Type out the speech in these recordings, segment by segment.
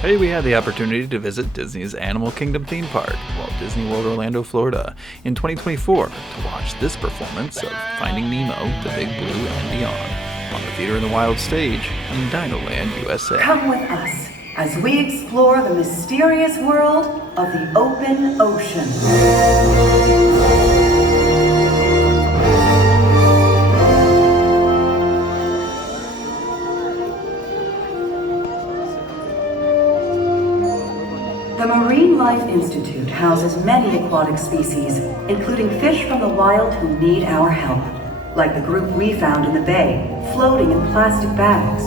Hey, we had the opportunity to visit Disney's Animal Kingdom theme park, Walt Disney World Orlando, Florida, in 2024 to watch this performance of Finding Nemo, The Big Blue and Beyond, on the Theater in the Wild stage in DinoLand U.S.A. Come with us as we explore the mysterious world of the open ocean. The Marine Life Institute houses many aquatic species, including fish from the wild who need our help, like the group we found in the bay, floating in plastic bags.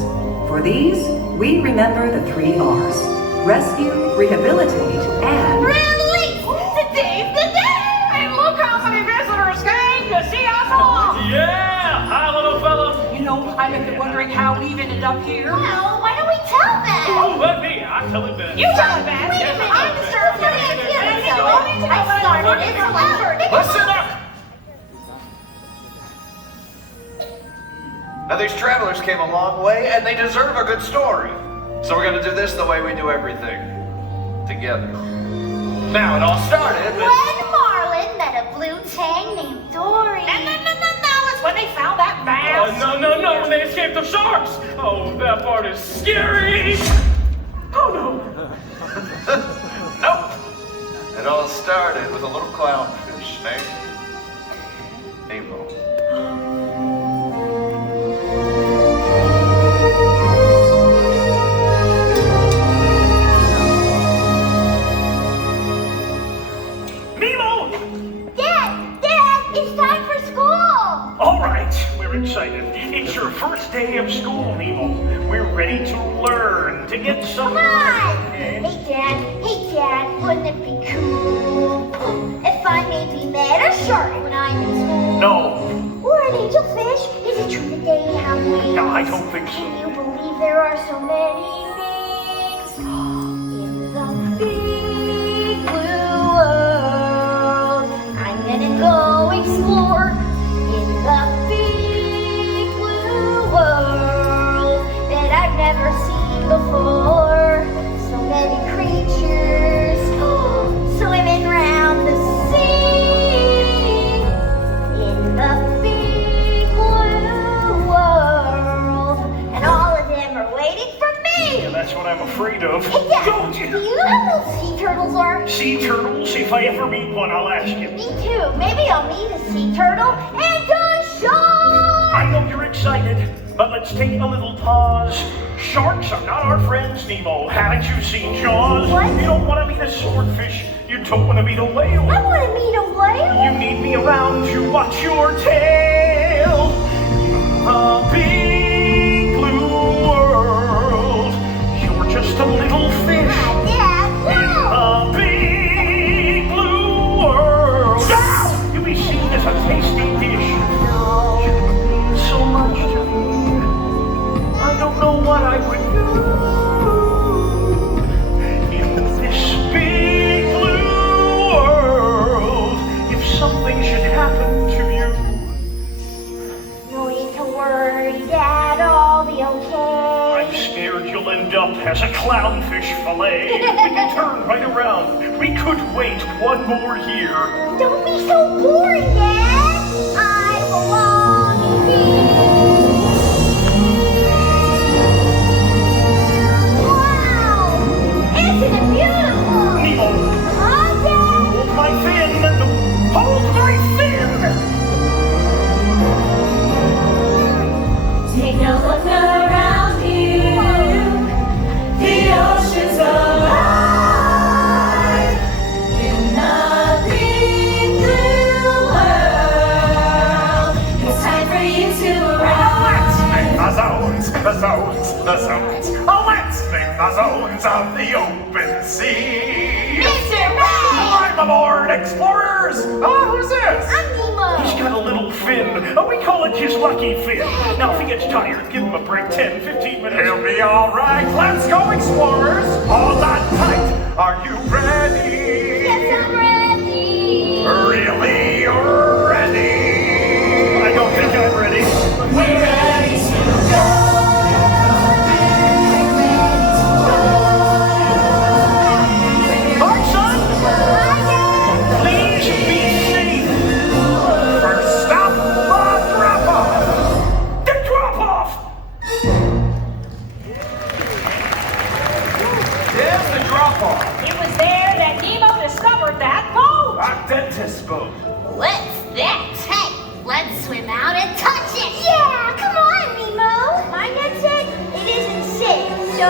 For these, we remember the 3 R's: rescue, rehabilitate, and... Release! Today's the day! And look how many visitors came to see us all! Yeah! Hi, little fella! You know, I've been wondering how we've ended up here. Well, why don't we tell them? Oh, let me! I'll tell it best. You tell it, man! Wait a minute! I'm disturbed. I started it forever. Listen up! Now, these travelers came a long way, and they deserve a good story. So we're gonna do this the way we do everything. Together. Now, it all started with... When Marlin met a blue tang named Dory. No, it's when they found that mask. Oh, no, when they escaped the sharks! Oh, that part is scary! Oh, no! Nope! It all started with a little clownfish named... Nemo. Dad, it's time for school. All right, we're excited. It's your first day of school, Nemo. We're ready to learn, to get some... Come on. Hey, Dad, wouldn't it be cool if I maybe met a shark when I'm in school? No. Or an angelfish? Is it true that they have wings? No, I don't think so. Can you believe there are so many things in the big blue world? I'm gonna go explore in the big blue world that I've never seen before. So many creatures swimming round the sea in the big blue world, and all of them are waiting for me. Yeah, that's what I'm afraid of. Hey, Dad, Don't do you? you know what sea turtles are? Sea turtles? If I ever meet one, I'll ask you. Me too. Maybe I'll meet a sea turtle and a shark. I know you're excited, but let's take a little pause. Sharks are not our friends, Nemo. Haven't you seen Jaws? What? You don't want to meet a swordfish. You don't want to meet a whale. I want to meet a whale. You need me around to watch your tail. In the big blue world, you're just a little fish. Dad, whoa. In the big blue world, you'll be seen as a tasty dish. You mean so much to me. I don't know what I would do in this big blue world if something should happen to you. No need to worry, Dad. I'll be okay. I'm scared you'll end up as a clownfish fillet. We can turn right around. We could wait one more year. Don't be so boring, Dad. I belong here. Wow! Isn't it beautiful? Nemo, Huh, Dad? hold my fin. Hold my fin. Take a look around you. The ocean's alive in the big blue world. It's time for you to arrive. The zones. Oh, let's make the zones of the open sea. Mr. Ray! Climb aboard, explorers. Oh, who's this? I'm Nemo. He's got a little fin. Oh, we call it his lucky fin. Now, if he gets tired, give him a break 10, 15 minutes. He'll be all right. Let's go, explorers. Hold on tight. Are you ready? Yes, I'm ready. Really ready? I don't think I'm ready. We're ready to go. for? It was there that Nemo discovered that boat. Our dentist boat. What's that? Hey, let's swim out and touch it! Yeah, come on, Nemo! My dad said it isn't safe, so...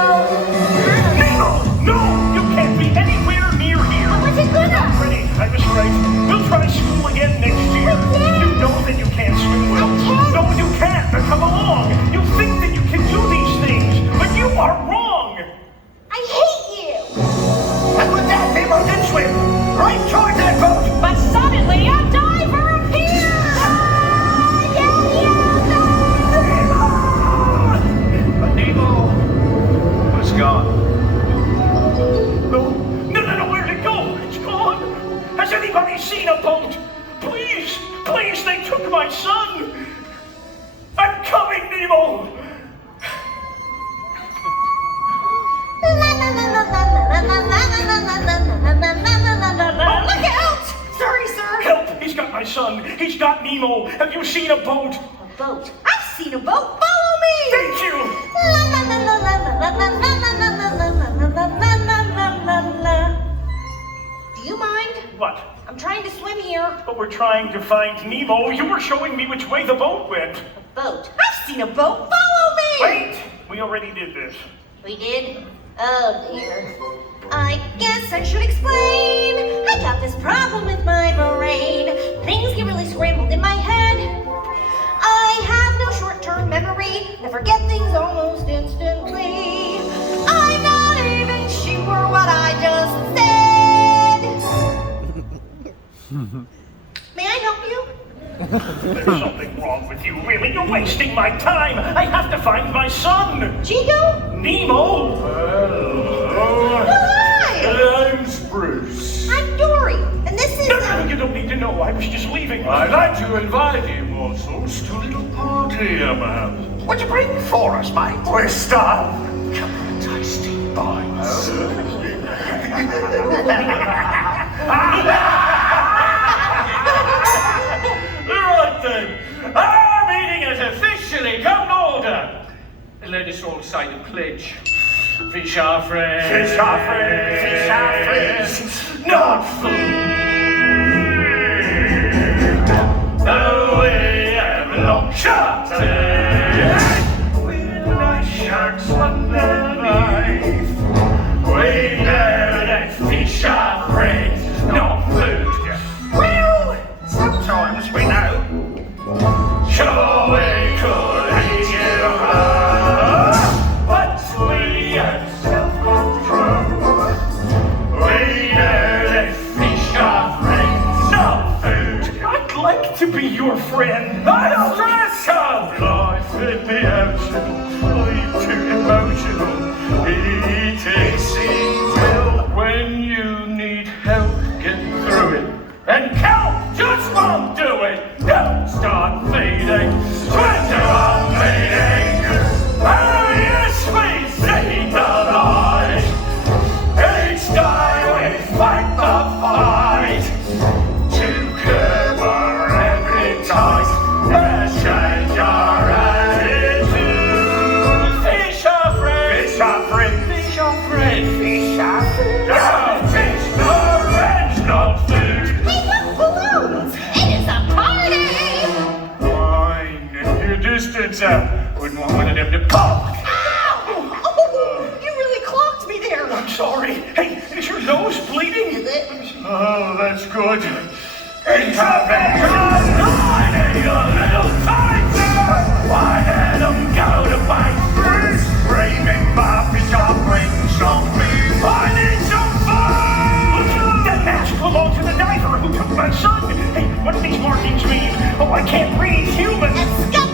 Nemo! No! You can't be anywhere near here! What's it gonna? Pretty, I was right. We'll try school again next year. But Dad- You know that you can't swim well. I can't. No, you can't. Now come along. You think that you can do these things, but you are wrong. I hate you! And with that, Nemo did swim right toward that boat. But suddenly a diver appeared. But Nemo was gone. No, where'd it go? It's gone. Has anybody seen a boat? Please, they took my son. I'm coming, Nemo. Look out! Sorry, sir. Help, he's got my son. He's got Nemo. Have you seen a boat? A boat. I've seen a boat. Follow me! Thank you. Do you mind? What? I'm trying to swim here. But we're trying to find Nemo. You were showing me which way the boat went. A boat. I've seen a boat. Follow me! Wait, we already did this. We did? Oh dear. I guess I should explain. I got this problem with my brain. Things get really scrambled in my head. I have no short-term memory. I forget things almost instantly. I'm not even sure what I just said. May I help you? There's something wrong with you, really. You're wasting my time. I have to find my son. Chico? Nemo. Hi! I'm Bruce. I'm Dory, and this is... No, you don't need to know. I was just leaving. I'd like to invite you morsels to a little party I'm having. What'd you bring for us, mate? We're starved. Couple of tasty bites. Right then, our meeting has officially come to order. And let us all say the pledge. Fish are friends. Fish are friends. Fish are friends. Not food. Though we have long sharp teeth, with nice sharks on their life, we know that fish are friends, not food. Well, sometimes we know. Sure, we could eat you up, but we have self-control. We know that fish are friends, not food. I'd like to be your friend. I don't dress up life in the ocean. I'm too emotional. Eating will when you need help get through it. And count just won't do it. Don't start feeding. 21 meeting. Oh yes, we see the light. Each day we fight the fight to curb our appetite and change our attitude. Fish are friends. Fish are friends. Fish are friends. Fish are friends. No, fish are friends, not food. Hey, look, balloons! It is a party! Fine, your distance wouldn't want one of them to pop. Ow! Oh, you really clocked me there. I'm sorry. Hey, is your nose bleeding? Is it? Oh, that's good. Intervention! I need a little time to why let them go to fight first? Screaming fish are friends, not food. I need some food! That mask belonged to the diver who took my son. Hey, what do these markings mean? Oh, I can't read human. Escape!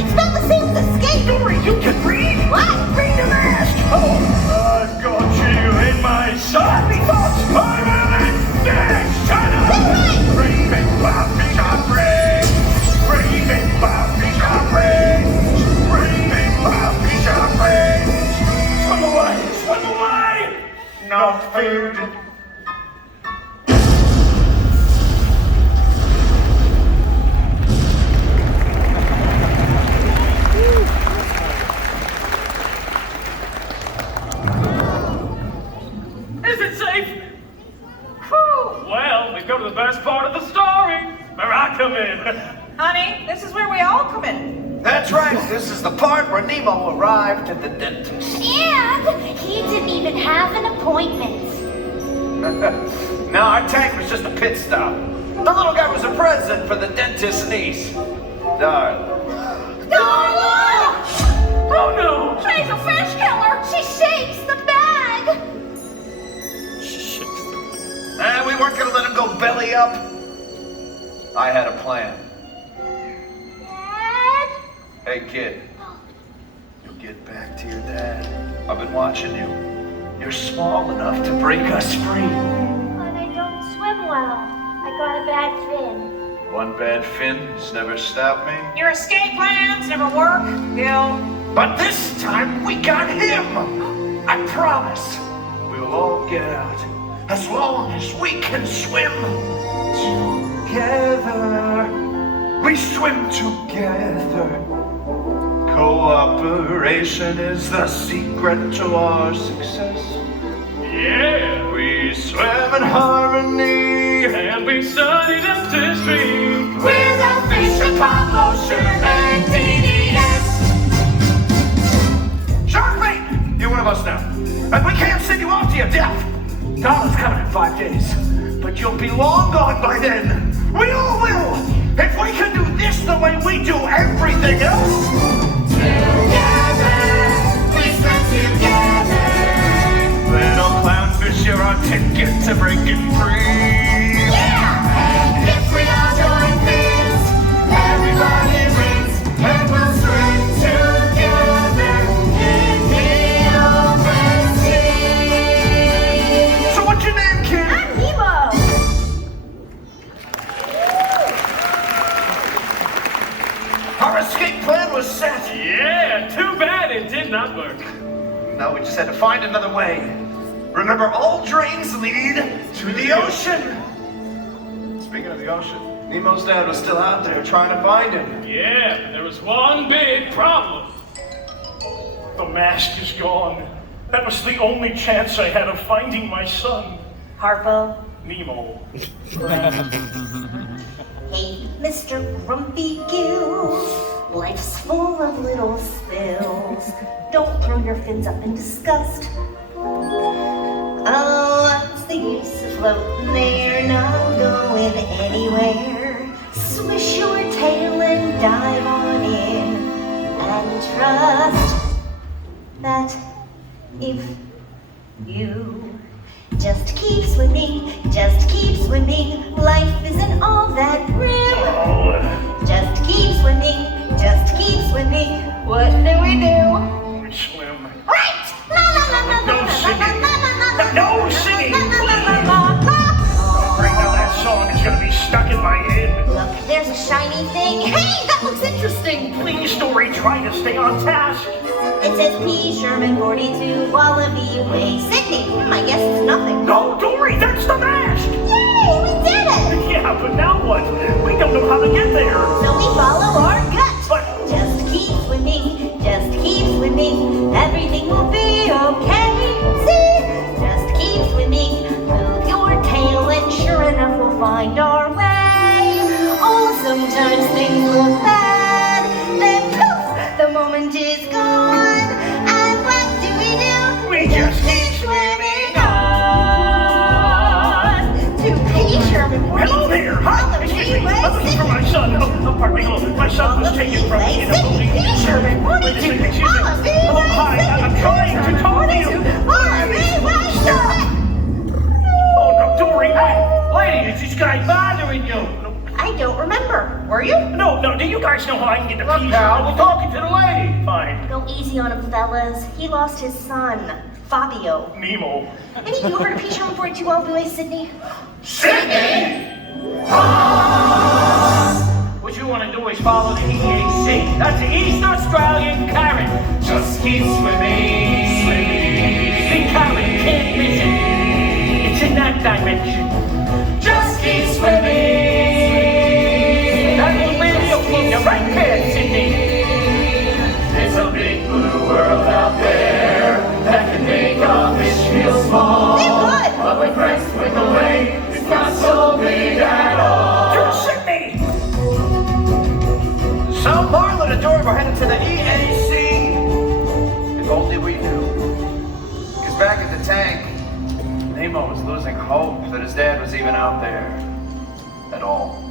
It's spelled the same as escape! Dory, you can read? What? Read the mask. Oh, I've got you in my sight. happy thoughts. I'm an shut up! Right. Screaming fish are friends! Screaming fish are friends! Screaming fish are friends! Swim away. Swim away. Not food. Is Is it safe? Whew. Well, we go to the best part of the story, where I come in. Honey, this is where we all come in. That's right. This is the part where Nemo arrived at the dentist. And he didn't even have an appointment. No, our tank was just a pit stop. The little guy was a present for the dentist's niece. Darling. Darla! Oh no! She's a fish killer! She shakes the bag! And we weren't gonna let him go belly up. I had a plan. Dad? Hey, kid. You'll get back to your dad. I've been watching you. You're small enough to break us free. But I don't swim well. I got a bad fin. One bad fin has never stopped me. Your escape plans never work, Gil. But this time we got him! I promise. We will all get out. As long as we can swim together. We swim together. Cooperation is the secret to our success. Yeah! We swim in harmony. And we studied dentistry. We're the fish Apollo, Sherman, DDS. Sharkbait! You're one of us now. And we can't send you off to your death. Darla's coming in 5 days. But you'll be long gone by then. We all will! If we can do this the way we do everything else. Together, we swim together. Little clownfish, you're our ticket to breaking free. Yeah! And if we all join fins, everybody wins. And we'll swim together in the open sea. So what's your name, kid? I'm Nemo! Our escape plan was set. Yeah, too bad it did not work. Now we just had to find another way. Remember, all drains lead to the ocean. Speaking of the ocean, Nemo's dad was still out there trying to find him. Yeah, but there was one big problem. The mask is gone. That was the only chance I had of finding my son, Harpo. Nemo. Hey, Mr. Grumpy Gills, life's full of little spills. Don't throw your fins up in disgust. Oh, what's the use of floating there, not going anywhere? Swish your tail and dive on in, and trust that if you just keep swimming, life isn't all that grim. Just keep swimming, what do we do? We swim. Right! La la la la No la la singing. la la la la. No singing. La la la la la. Right now that song is gonna be stuck in my head. Look, there's a shiny thing. Hey, that looks interesting. Please, Dory, try to stay on task. It says P. Sherman 42 Wallaby Way, Sydney. I guess it's nothing. No, Dory, that's the mask. Yay, we did it! Yeah, but now what? We don't know how to get there. So we follow our gut. But Just keep swimming, everything will be okay. See? Just keep swimming, move your tail, and sure enough we'll find our way. Oh, sometimes things look bad, then poof, the moment is gone. And what do? we just keep swimming on. To P. Sherman 42 Hello there. Hi. Wallaby Excuse me. Way, I'm looking for my son. Oh, pardon me. Hello. My son was taken from me in a building. Sherman Wait a 42 second. Excuse me. Wallaby Hello. Hi. I'm trying to talk to you. Wallaby Way, Sherman. Oh, no, Dory. Hey, lady, is this guy bothering you? I don't remember. Were you? No. Do you guys know how I can get the peas? Now we're talking to the lady. Fine. Go easy on him, fellas. He lost his son, Fabio. Nemo. Any of you heard of P. Sherman 42 Wallaby Way, Sydney? What you want to do is follow the EAC. That's the East Australian Current. Just keep swimming. The current can't miss it. It's in that dimension. Just keep swimming. That will land you in the right there, Sydney. There's a big blue world out there that can make a fish feel small. They would. Nemo was losing hope that his dad was even out there at all.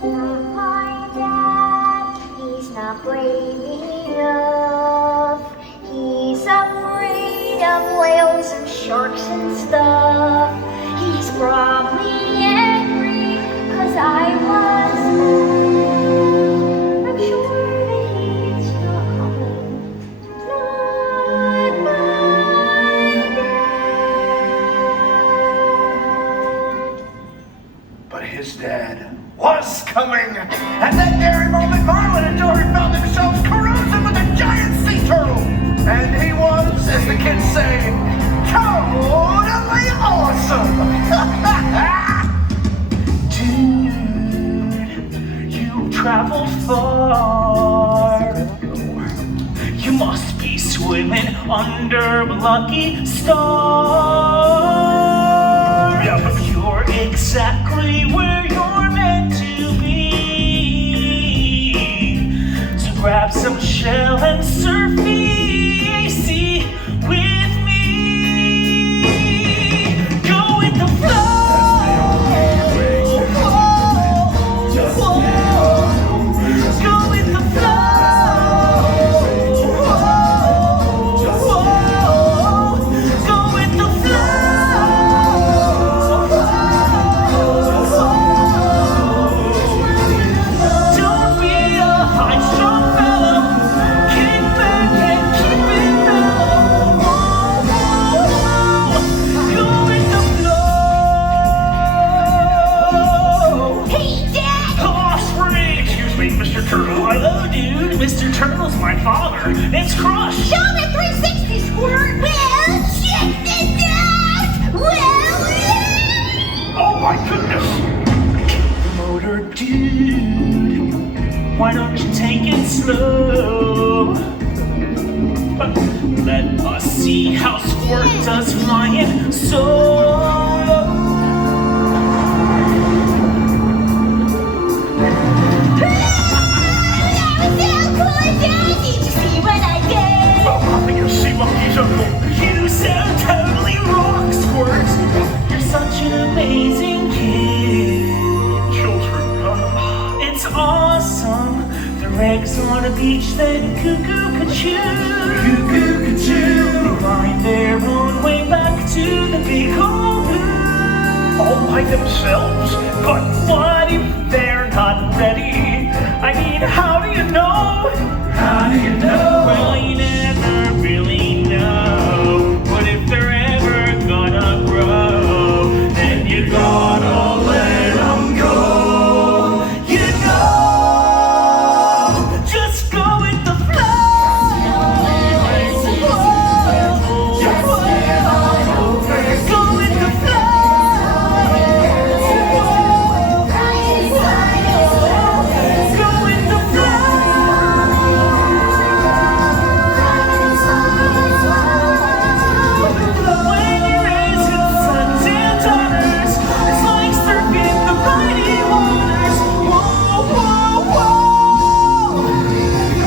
Not my dad, he's not brave enough. He's afraid of whales and sharks and stuff. He's probably angry 'cause I was. I'm sure that he's not my dad. But his dad was coming! At that very moment, Marlin and Dory found themselves cruising with a giant sea turtle! And he was, as the kids say, totally awesome! Dude, you traveled far. You must be swimming under a lucky star. Yeah, but you're exactly where you're meant to be. So grab some shell and surf the sea with me. Go with the flow. Go with the flow. Go with the Don't be a high strong fellow. Kick back and keep it mellow. Go with the flow. Hey, Dad! Oh, Spring! Excuse me, Mr. Turtle. Hello, dude. Mr. Turtle's my father. It's Crush. Show the 360 squirt! Well, check this out! Well, oh my goodness! The motor, dude. Why don't you take it slow? Let us see how Squirt does flying solo. that was so cool, Dad! Did you see what I did? Well, nothing you see monkeys are cool. You sound totally rock, Squirt. You're such an amazing kid. Children, It's awesome. The eggs on a beach, then cuckoo-ca-choo. Cuckoo-ca-choo. They find their own way back to the big hole blue. all by themselves? But what if they're not ready? I mean, how do you know? How do you know? Well, you never really know. What if they're ever gonna grow? Then you gotta let them go. You know, just go with the flow. Go with the flow. Go with the flow. When you're raising sons and daughters, it's like surfing the mighty waters. Whoa, whoa, whoa.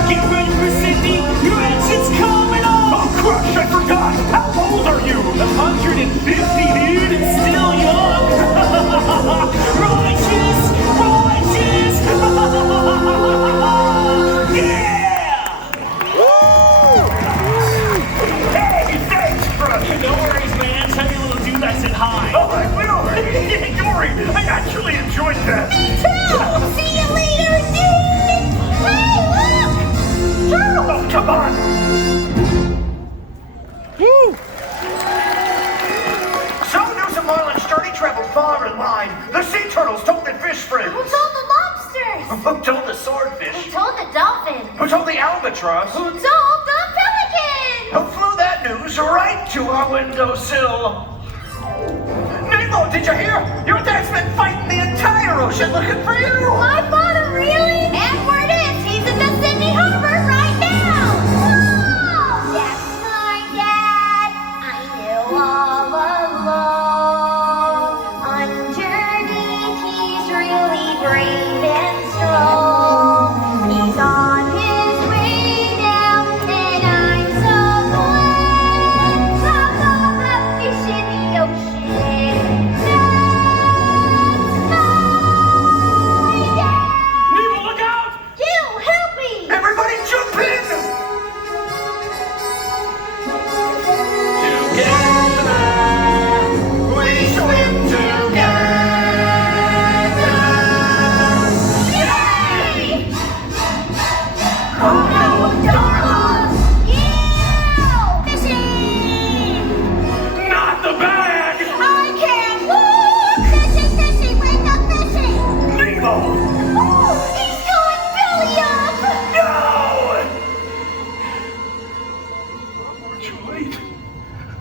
Get ready for Sydney, your engine's coming on. Oh, Crush, I forgot! How old are you? 150, dude, it's still young. Righteous, righteous. Yeah! Hey, thanks, Crush! No worries, man. Tell your little dude I said hi. Oh, I will! Hey, Dory, I actually enjoyed that! Me too! See you later, dude! Hey, look! Turtle! Oh, come on! So news of Marlin Sturdy traveled far and wide. The sea turtles told their fish friends. Who told the lobsters? Who told the Who swordfish? told the dolphin? Who told the albatross? Who told the pelican? Who flew that news right to our windowsill? Nemo, did you hear? Your dad's been fighting the entire ocean looking for you! My father, really? And word is, he's in the Sydney Harbor right now! Whoa! That's my dad! I knew all along. Underneath, he's really brave and strong. He's on his way now, and I'm so glad. Top of the fish in the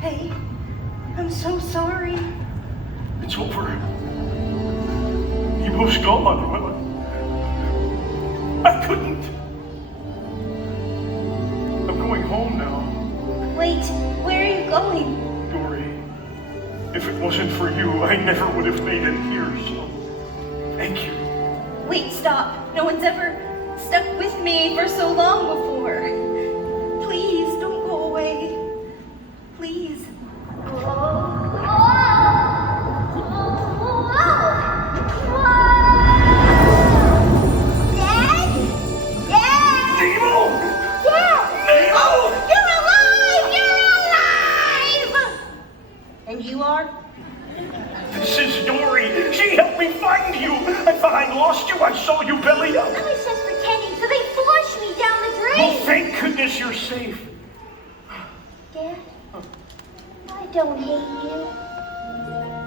Hey, I'm so sorry. It's over. Nemo's gone. Well, I couldn't. I'm going home now. Wait, where are you going? Dory, if it wasn't for you, I never would have made it here, so thank you. Wait, stop. No one's ever stuck with me for so long before. Please, don't go away. Please. Dad? Dad? Nemo! Dad! Nemo! You're alive! You're alive! And you are? This is Dory. She helped me find you. I thought I lost you. I saw you belly up. I was just pretending, so they flushed me down the Well, drain. thank goodness you're safe. Dad, I don't hate you.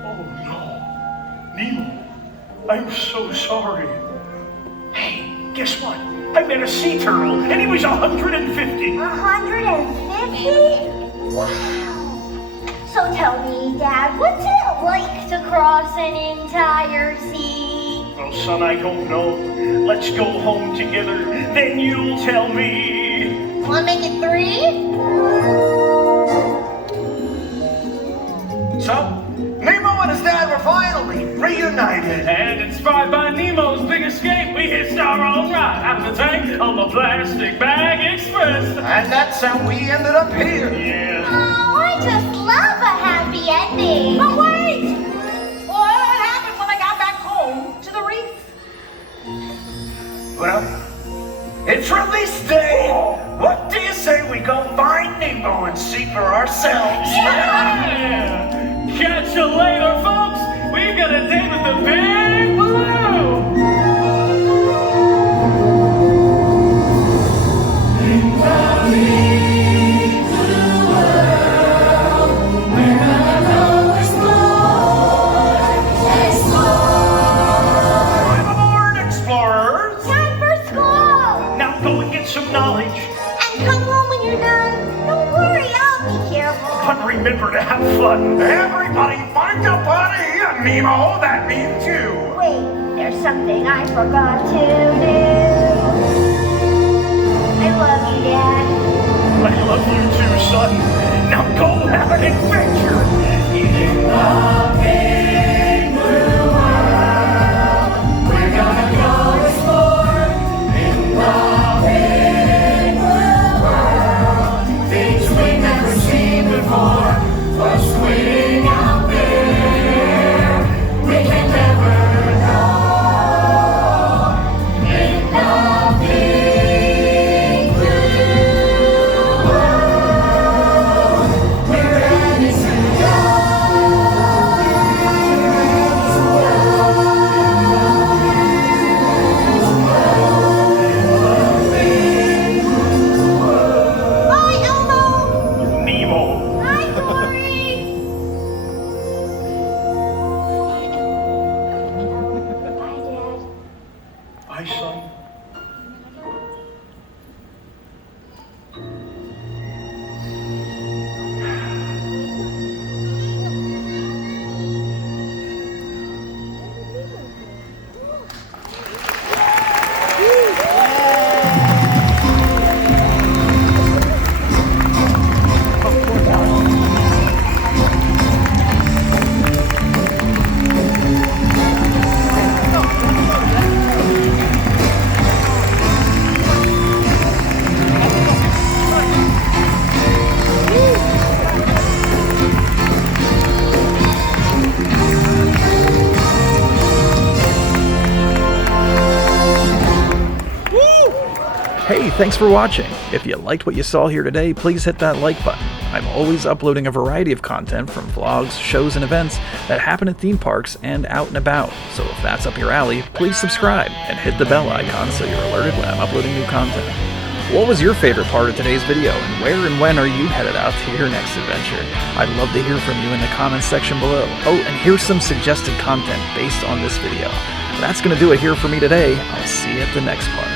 Oh no. Nemo, I'm so sorry. Hey, guess what? I met a sea turtle, and he was 150. 150? Wow. So tell me, Dad, what's it like to cross an entire sea? Well, son, I don't know. Let's go home together, then you'll tell me. Wanna make it 3? So, Nemo and his dad were finally reunited. And inspired by Nemo's big escape, we hitched our own ride out of the tank on the Plastic Bag Express. And that's how we ended up here. Yeah. Oh, I just love a happy ending. But wait! What happened when I got back home to the reef? Well, it's release day. What do you say we go find Nemo and see for ourselves? Yeah. Catch you later, folks. We've got a date with the Big Blue. I'm aboard, explorers. Time for school. Now go and get some knowledge. And come home when you're done. Don't worry, I'll be careful. But remember to have fun. Everybody find a buddy. Nemo, that means you. Wait, there's something I forgot to do. I love you, Dad. I love you too, son. Now go have an adventure. In the big blue world, we're gonna go explore. In the big blue world, things we've never seen before. For swimming out there, we can never know. In the big blue world, we're ready to go. Bye, Elmo. Nemo. Bye, Dory. Bye, Dad. Bye, son. Hey, thanks for watching. If you liked what you saw here today, please hit that like button. I'm always uploading a variety of content from vlogs, shows, and events that happen at theme parks and out and about. So if that's up your alley, please subscribe and hit the bell icon so you're alerted when I'm uploading new content. What was your favorite part of today's video, and where and when are you headed out to your next adventure? I'd love to hear from you in the comments section below. Oh, and here's some suggested content based on this video. That's going to do it here for me today. I'll see you at the next part.